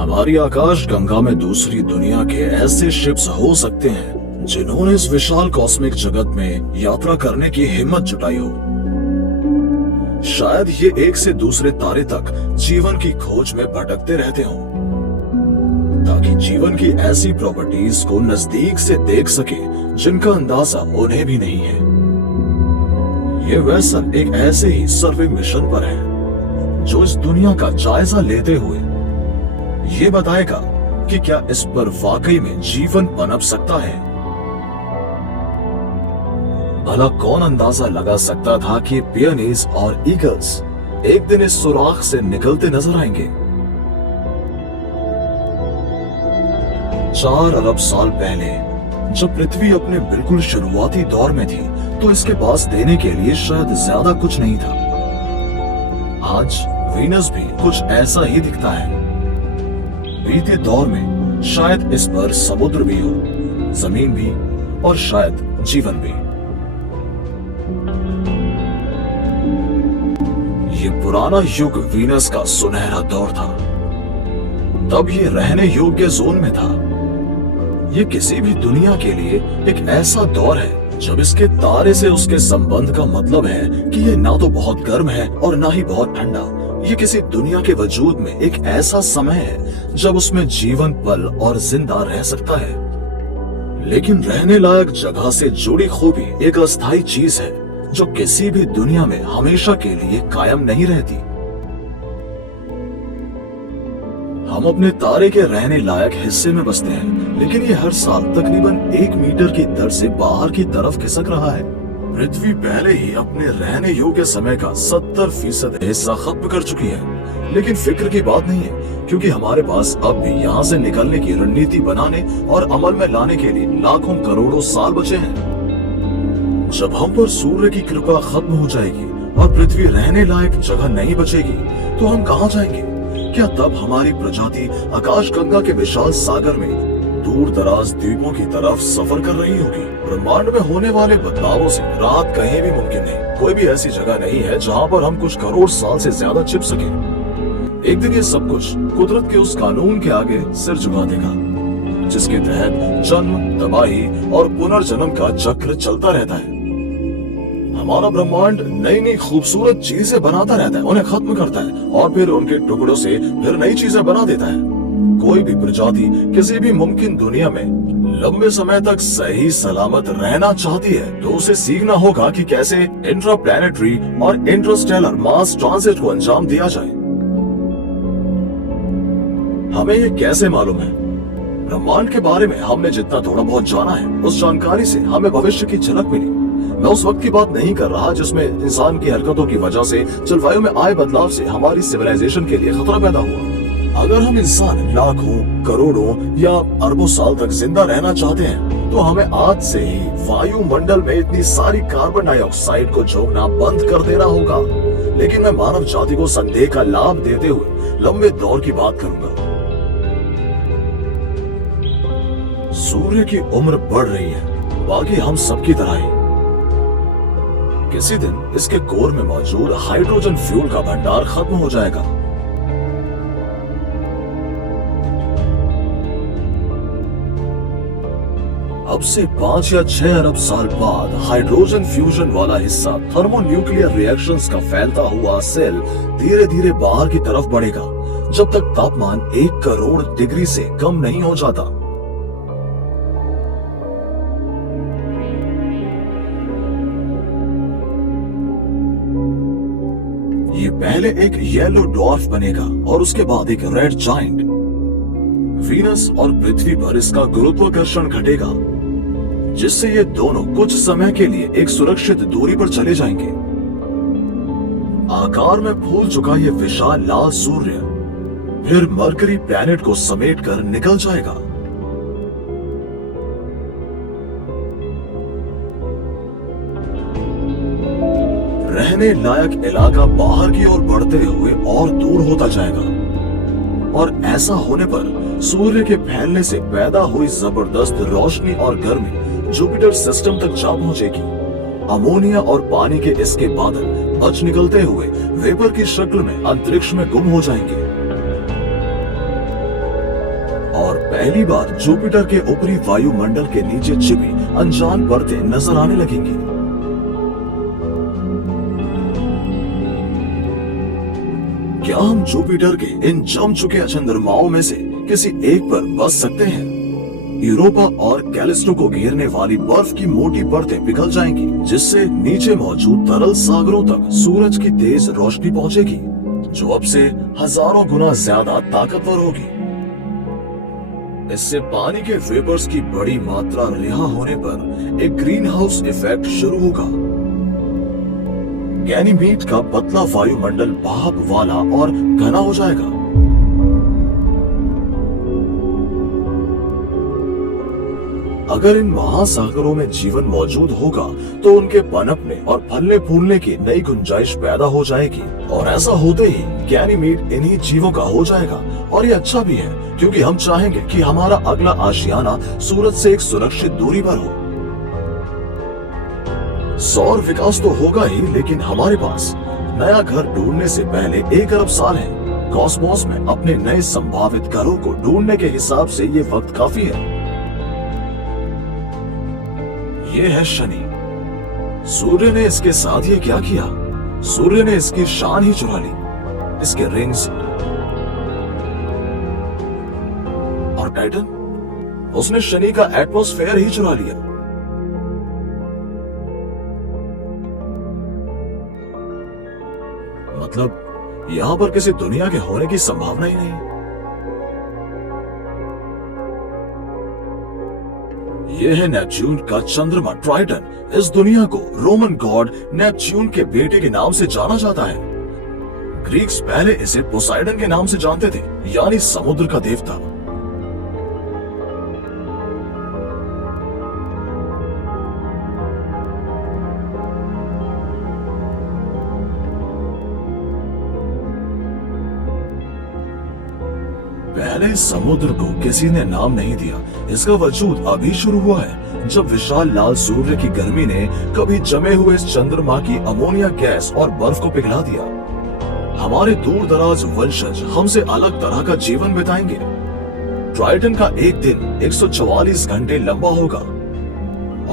हमारी आकाश गंगा में दूसरी दुनिया के ऐसे शिप्स हो सकते हैं जिन्होंने इस विशाल कॉस्मिक जगत में यात्रा करने की हिम्मत जुटाई हो। शायद ये एक से दूसरे तारे तक जीवन की खोज में भटकते रहते हों, ताकि जीवन की ऐसी प्रॉपर्टीज को नजदीक से देख सके जिनका अंदाजा उन्हें भी नहीं है। ये वेसल एक ऐसे ही सर्वे मिशन पर है जो इस दुनिया का जायजा लेते हुए ये बताएगा कि क्या इस पर वाकई में जीवन पनप सकता है। भला कौन अंदाजा लगा सकता था कि पियनीज और ईगल्स एक दिन इस सुराख से निकलते नजर आएंगे। 4 अरब साल पहले जब पृथ्वी अपने बिल्कुल शुरुआती दौर में थी तो इसके पास देने के लिए शायद ज्यादा कुछ नहीं था। आज वीनस भी कुछ ऐसा ही दिखता है। बीते दौर में शायद इस पर समुद्र भी हो, जमीन भी और शायद जीवन भी। ये पुराना युग वीनस का सुनहरा दौर था। तब ये रहने योग्य जोन में था। ये किसी भी दुनिया के लिए एक ऐसा दौर है जब इसके तारे से उसके संबंध का मतलब है कि ये ना तो बहुत गर्म है और ना ही बहुत ठंडा। ये किसी दुनिया के वजूद में एक ऐसा समय है जब उसमें जीवन पल और जिंदा रह सकता है। लेकिन रहने लायक जगह से जुड़ी खूबी एक अस्थायी चीज है जो किसी भी दुनिया में हमेशा के लिए कायम नहीं रहती। हम अपने तारे के रहने लायक हिस्से में बसते हैं, लेकिन ये हर साल तकरीबन 1 मीटर की दर से बाहर की तरफ खिसक रहा है। पृथ्वी पहले ही अपने रहने योग्य समय का 70% हिस्सा खत्म कर चुकी है। लेकिन फिक्र की बात नहीं है, क्योंकि हमारे पास अब भी यहाँ से निकलने की रणनीति बनाने और अमल में लाने के लिए लाखों करोड़ों साल बचे हैं। जब हम पर सूर्य की कृपा खत्म हो जाएगी और पृथ्वी रहने लायक जगह नहीं बचेगी तो हम कहाँ जाएंगे? क्या तब हमारी प्रजाति आकाशगंगा के विशाल सागर में दूर दराज द्वीपों की तरफ सफर कर रही होगी? ब्रह्मांड में होने वाले बदलावों से राहत कहीं भी मुमकिन नहीं। कोई भी ऐसी जगह नहीं है जहाँ पर हम कुछ करोड़ साल से ज्यादा छिप सके। एक दिन ये सब कुछ कुदरत के उस कानून के आगे सिर झुका देगा जिसके तहत जन्म, तबाही और पुनर्जन्म का चक्र चलता रहता है। हमारा ब्रह्मांड नई नई खूबसूरत चीजें बनाता रहता है, उन्हें खत्म करता है और फिर उनके टुकड़ों से फिर नई चीजें बना देता है। कोई भी प्रजाति किसी भी मुमकिन दुनिया में लंबे समय तक सही सलामत रहना चाहती है तो उसे सीखना होगा कि कैसे इंट्राप्लैनेटरी और इंटरस्टेलर मास ट्रांजिट को अंजाम दिया जाए। हमें ये कैसे मालूम है? ब्रह्मांड के बारे में हमने जितना थोड़ा बहुत जाना है, उस जानकारी से हमें भविष्य की झलक मिली। मैं उस वक्त की बात नहीं कर रहा जिसमें इंसान की हरकतों की वजह से जलवायु में आए बदलाव से हमारी सिविलाइजेशन के लिए खतरा पैदा हुआ। अगर हम इंसान लाखों, करोड़ों या अरबों साल तक जिंदा रहना चाहते हैं तो हमें आज से ही वायुमंडल में इतनी सारी कार्बन डाइऑक्साइड को झोंकना बंद कर देना होगा। लेकिन मैं मानव जाति को संदेह का लाभ देते हुए लंबे दौर की बात करूंगा। सूर्य की उम्र बढ़ रही है, बाकी हम सबकी तरह ही। किसी दिन इसके कोर में मौजूद हाइड्रोजन फ्यूल का भंडार खत्म हो जाएगा। अब से 5 या 6 अरब साल बाद हाइड्रोजन फ्यूजन वाला हिस्सा थर्मोन्यूक्लियर रिएक्शंस का फैलता हुआ सेल धीरे धीरे बाहर की तरफ बढ़ेगा जब तक तापमान 1 करोड़ डिग्री से कम नहीं हो जाता। ये पहले एक येलो डॉर्फ बनेगा और उसके बाद एक रेड जायंट। वीनस और पृथ्वी पर इसका गुरुत्वाकर्षण घटेगा जिससे ये दोनों कुछ समय के लिए एक सुरक्षित दूरी पर चले जाएंगे। आकार में फूल चुका ये विशाल लाल सूर्य फिर मरकरी प्लैनेट को समेटकर निकल जाएगा। रहने लायक इलाका बाहर की ओर बढ़ते हुए और दूर होता जाएगा और ऐसा होने पर सूर्य के फैलने से पैदा हुई जबरदस्त रोशनी और गर्मी जुपिटर सिस्टम तक जा पहुंचेगी। अमोनिया और पानी के इसके बादल बच निकलते हुए वेपर की शक्ल में अंतरिक्ष में गुम हो जाएंगे। पहली बार जुपिटर के ऊपरी वायुमंडल के नीचे छिपी अनजान परतें नजर आने लगेंगी। क्या हम जुपिटर के इन जम चुके चंद्रमाओं में से किसी एक पर बस सकते हैं? यूरोपा और कैलिस्टो को घेरने वाली बर्फ की मोटी परतें पिघल जाएंगी, जिससे नीचे मौजूद तरल सागरों तक सूरज की तेज रोशनी पहुंचेगी, जो अब से हजारों गुना ज्यादा ताकतवर होगी। इससे पानी के वेपर्स की बड़ी मात्रा रिहा होने पर एक ग्रीन हाउस इफेक्ट शुरू होगा। गैनीमीड का पतला वायुमंडल भाप वाला और घना हो जाएगा। अगर इन महासागरों में जीवन मौजूद होगा तो उनके पनपने और फलने फूलने की नई गुंजाइश पैदा हो जाएगी, और ऐसा होते ही गैनीमीड इन्हीं जीवों का हो जाएगा। और ये अच्छा भी है, क्योंकि हम चाहेंगे कि हमारा अगला आशियाना सूरज से एक सुरक्षित दूरी पर हो। सौर विकास तो होगा ही, लेकिन हमारे पास नया घर ढूंढने से पहले 1 अरब साल है। कॉस्मोस में अपने नए संभावित घरों को ढूंढने के हिसाब से ये वक्त काफी है। ये है शनि। सूर्य ने इसके साथ ये क्या किया? सूर्य ने इसकी शान ही चुरा ली, इसके रिंग्स और टाइटन। उसने शनि का एटमॉस्फेयर ही चुरा लिया। मतलब यहां पर किसी दुनिया के होने की संभावना ही नहीं। यह है नेपच्यून का चंद्रमा ट्राइटन। इस दुनिया को रोमन गॉड नेपच्यून के बेटे के नाम से जाना जाता है। ग्रीक्स पहले इसे पोसाइडन के नाम से जानते थे, यानी समुद्र का देवता। पहले समुद्र को किसी ने नाम नहीं दिया। इसका वजूद अभी शुरू हुआ है, जब विशाल लाल सूर्य की गर्मी ने कभी जमे हुए इस चंद्रमा की अमोनिया गैस और बर्फ को पिघला दिया। हमारे दूर दराज वंशज हमसे अलग तरह का जीवन बिताएंगे। ट्राइटन का एक दिन 144 घंटे लंबा होगा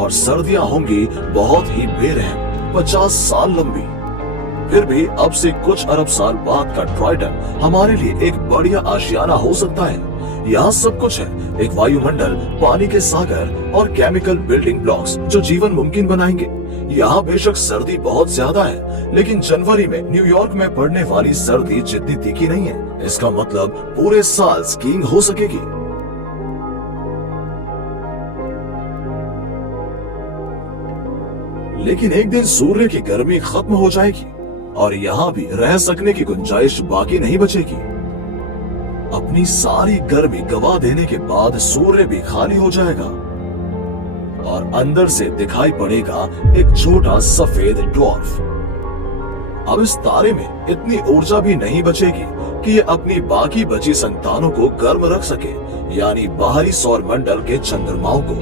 और सर्दियां होंगी बहुत ही बेरहम, 50 साल लंबी। फिर भी अब से कुछ अरब साल बाद का ट्राइटन हमारे लिए एक बढ़िया आशियाना हो सकता है। यहाँ सब कुछ है, एक वायुमंडल, पानी के सागर और केमिकल बिल्डिंग ब्लॉक्स जो जीवन मुमकिन बनाएंगे। यहाँ बेशक सर्दी बहुत ज्यादा है, लेकिन जनवरी में न्यूयॉर्क में पड़ने वाली सर्दी जितनी तीखी नहीं है। इसका मतलब पूरे साल स्कीइंग हो सकेगी। लेकिन एक दिन सूर्य की गर्मी खत्म हो जाएगी और यहाँ भी रह सकने की गुंजाइश बाकी नहीं बचेगी। अपनी सारी गर्मी गवा देने के बाद सूर्य भी खाली हो जाएगा और अंदर से दिखाई पड़ेगा एक छोटा सफेद ड्वार्फ। अब इस तारे में इतनी ऊर्जा भी नहीं बचेगी कि ये अपनी बाकी बची संतानों को गर्म रख सके, यानी बाहरी सौर मंडल के चंद्रमाओं को।